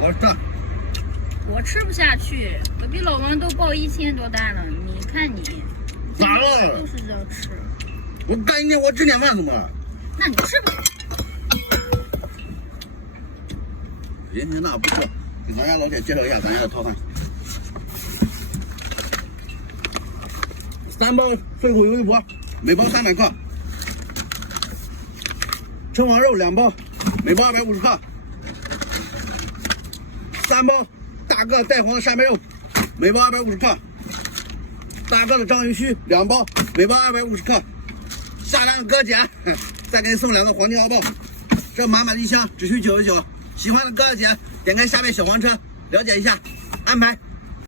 好吃。我吃不下去，隔壁老王都报1000多单了，你看你，咋了？都是这样吃。我干一天我吃2饭怎么？那你吃吧。行，那不错。给咱家老铁介绍一下咱家的套饭：3包脆口鱿鱼脖，每包300克；城隍肉2包，每包250克；3包大个带黄的扇贝肉，每包250克；大个的章鱼须2包，每包250克；下2个哥姐，再给你送2个黄金鳌鲍。这满满的一箱只需99，喜欢的哥姐点开下面小黄车了解一下安排。